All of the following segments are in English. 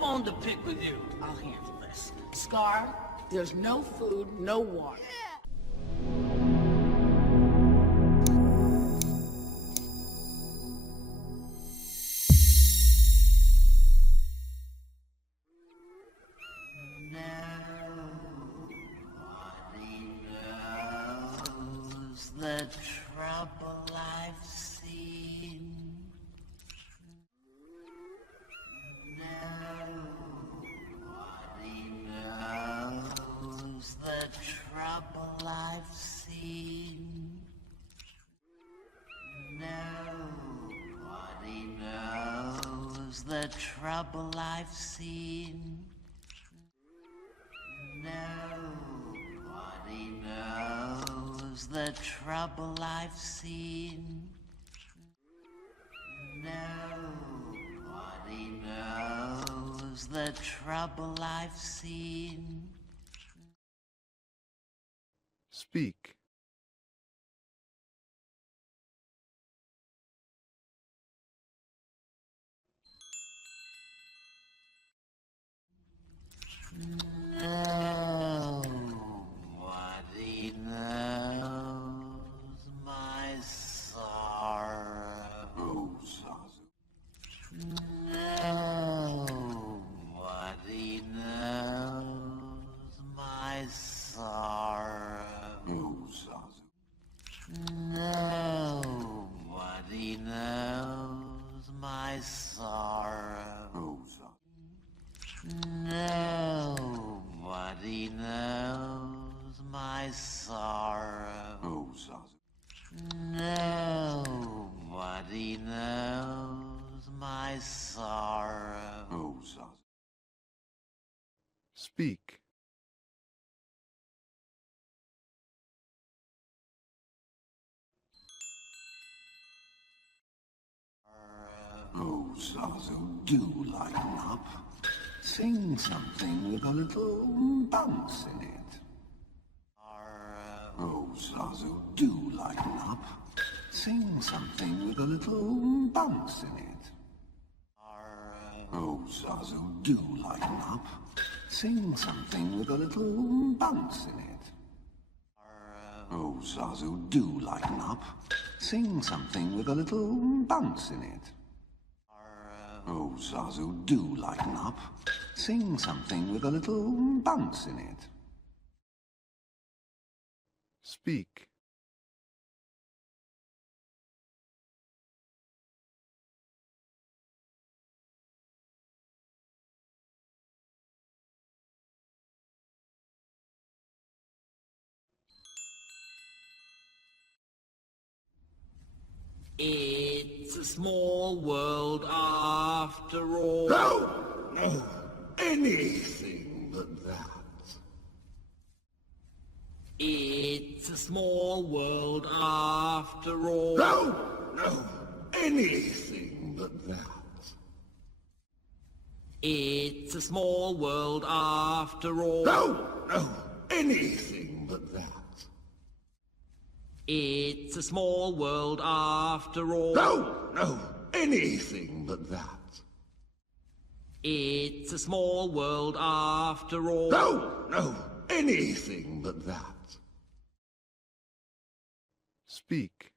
bone to pick with you. I'll handle this. Scar, there's no food, no water. The trouble I've seen. Nobody knows the trouble I've seen. Nobody knows the trouble I've seen. Nobody knows the trouble I've seen. Nobody knows the trouble I've seen. Speak. Nobody knows my sorrow. Nobody knows my sorrow. Nobody knows my sorrow. Nobody knows my sorrow. Nobody knows my sorrow. Speak. Oh, Zazu, do lighten up. Sing something with a little bounce in it. Oh, Zazu, do lighten up. Sing something with a little bounce in it. Oh, Zazu, do lighten up. Sing something with a little bounce in it. Oh, Zazu, do lighten up. Sing something with a little bounce in it. Oh, Zazu, do lighten up. Sing something with a little bounce in it. Speak. It's a small world after all. No! No! Anything but that. It's a small world after all. No! No! Anything but that. It's a small world after all. No! No! Anything but that. It's a small world after all. No! No! Anything but that. It's a small world after all. No! No! Anything but that. Speak.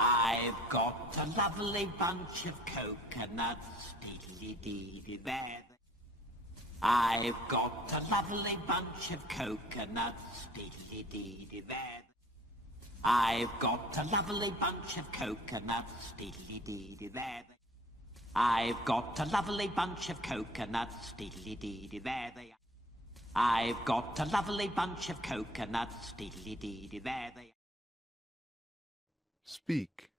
I've got a lovely bunch of coconuts, diddly-dee-dee-there. I've got a lovely bunch of coconuts, diddly-dee-dee-there. I've got a lovely bunch of coconuts, diddly-dee-dee-there. I've got a lovely bunch of coconuts, diddly-dee-dee-there they are. I've got a lovely bunch of coconuts, diddly-dee-dee-there they are. Speak.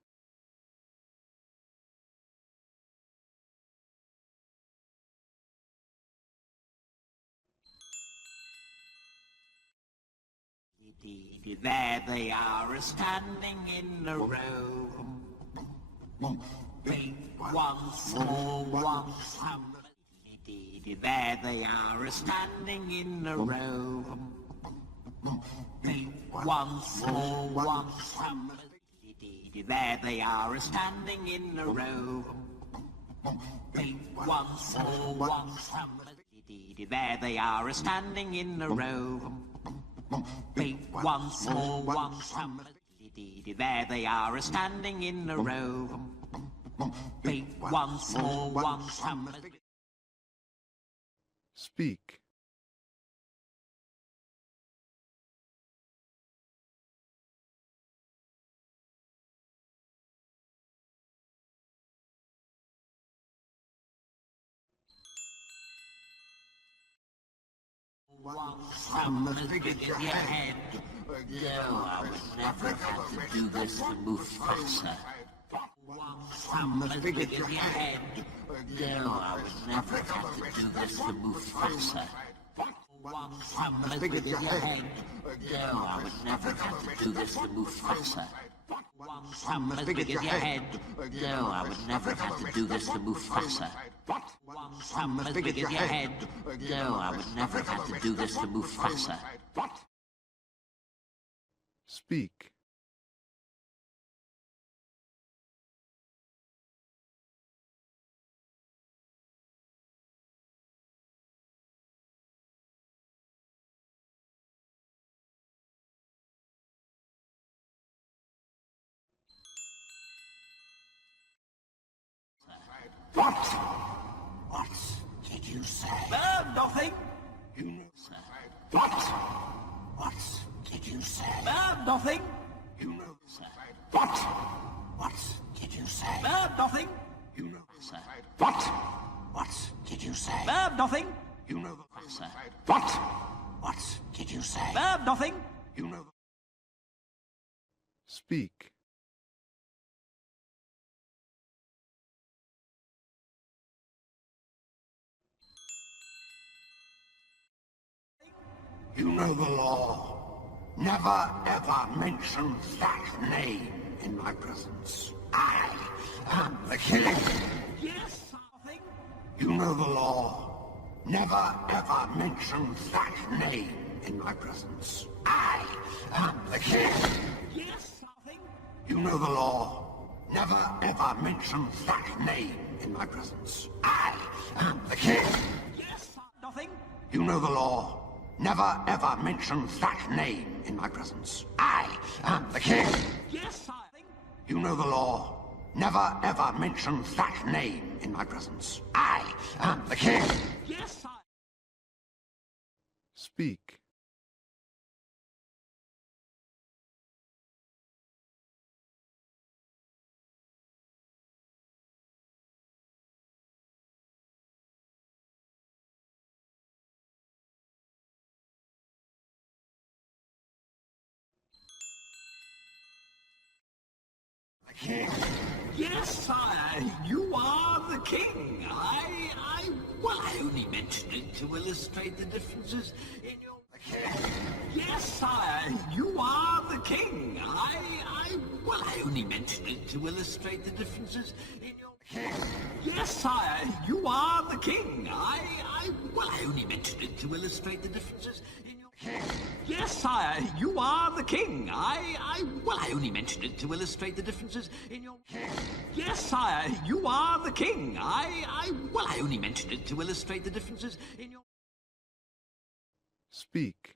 There they are, standing in a row. Big one, small one, some. There they are, standing in a row. Big one, small one, some. There they are, standing in a row. Big one, small one, some. There they are, standing in a row. Big one, small one, some. There they are, standing in a row. Big one, small one, some. Speak. Some as big as your head. No, I would never have to do this to move faster. Some as big as your head. No, I would never have to do this to move faster. Some as big as your head. No, I would never have to do this to move faster. Some as big as your head. No, I would never have to do this to move faster. Some as big as your head. No, I would never have to do this to move faster. Speak. What did you say? Nothing. You know, sir. What did you say? Nothing. You know, sir. What did you say? Nothing. You know, sir. What did you say? Nothing. You know, sir. What did you say? Nothing. You know. Speak. You know the law. Never ever mention that name in my presence. I am the king. Yes, nothing. You know the law. Never ever mention that name in my presence. I am the king. Yes, nothing. You know the law. Never ever mention that name in my presence. I am the king. Yes, nothing. You know the law. Never ever mention that name in my presence. I am the king. Yes, nothing. You know the law. Never ever mention that name in my presence. I am the king. Yes, Speak. Yes, sire, you are the king. Well, I only mentioned it to illustrate the differences in your... Yes, sire, you are the king. Well, I only mentioned it to illustrate the differences in your... Yes, sire, you are the king. Well, I only mentioned it to illustrate the differences in your... Yes, sire, you are the king. Well, I only mentioned it to illustrate the differences in your... Yes, sire, you are the king. Well, I only mentioned it to illustrate the differences in your... Speak.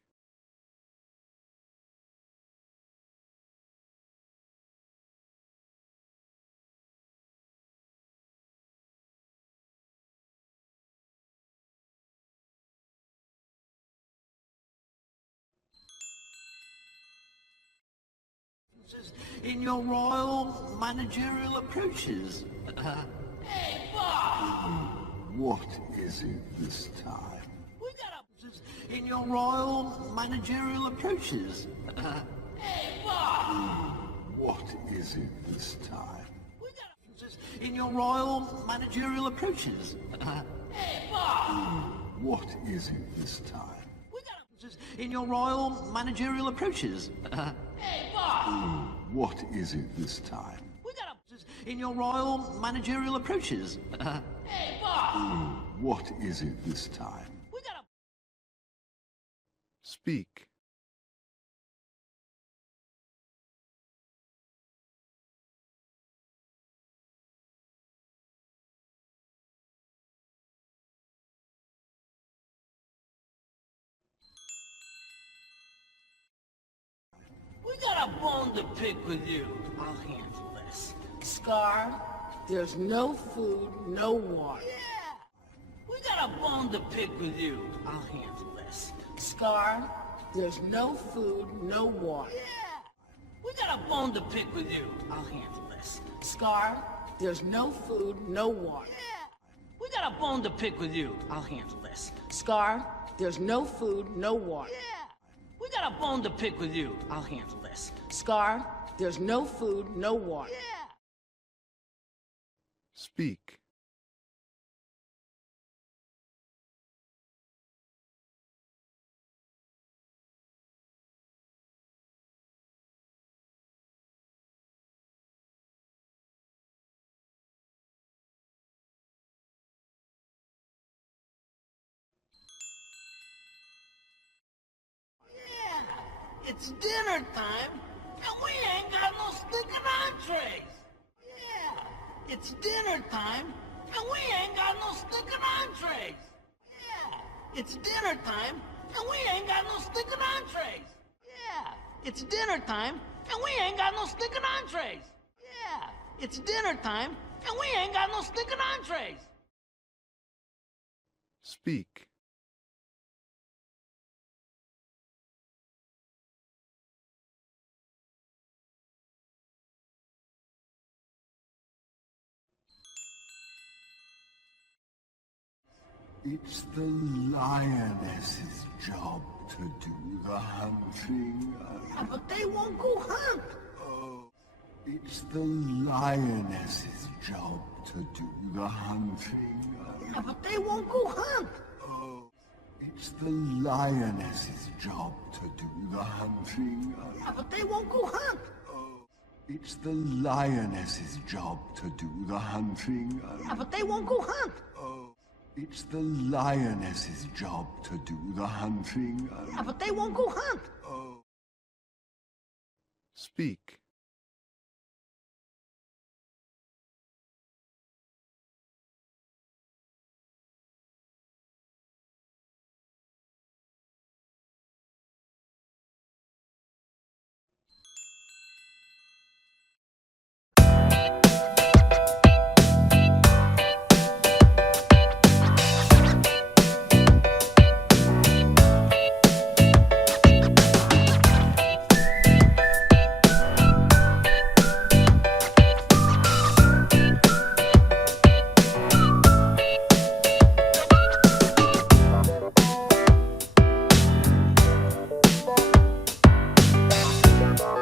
In your royal managerial approaches. Hey, Bob! What is it this time? We got a... In your royal managerial approaches. Hey, Bob! What is it this time? We got a... In your royal managerial approaches. Hey, Bob! What is it this time? We got a... In your royal managerial approaches. Hey, Bob! What is it this time? We got a... In your royal managerial approaches. Hey, Bob! What is it this time? We got a... Speak. We got a bone to pick with you. I'll handle this. Scar, there's no food, no water. Yeah! We got a bone to pick with you. I'll handle this. Scar, there's no food, no water. Yeah! We got a bone to pick with you. I'll handle this. Scar, there's no food, no water. Yeah! We got a bone to pick with you. I'll handle this. Scar, there's no food, no water. Yeah! We got a bone to pick with you. I'll handle this. Scar, there's no food, no water. Yeah! Speak. It's dinner time, and we ain't got no stinking entrees. Yeah, it's dinner time, and we ain't got no stinking entrees. Yeah, it's dinner time, and we ain't got no stinking entrees. Yeah, it's dinner time, and we ain't got no stinking entrees. Yeah, it's dinner time, and we ain't got no stinking entrees. Speak. It's the lioness's job to do the hunting. But they won't go hunt. Oh, it's the lioness's job to do the hunting. But they won't go hunt. Oh, it's the lioness's job to do the hunting. But they won't go hunt. Oh, it's the lioness's job to do the hunting. But they won't go hunt. Oh, it's the lioness's job to do the hunting. But they won't go hunt. Oh. Speak.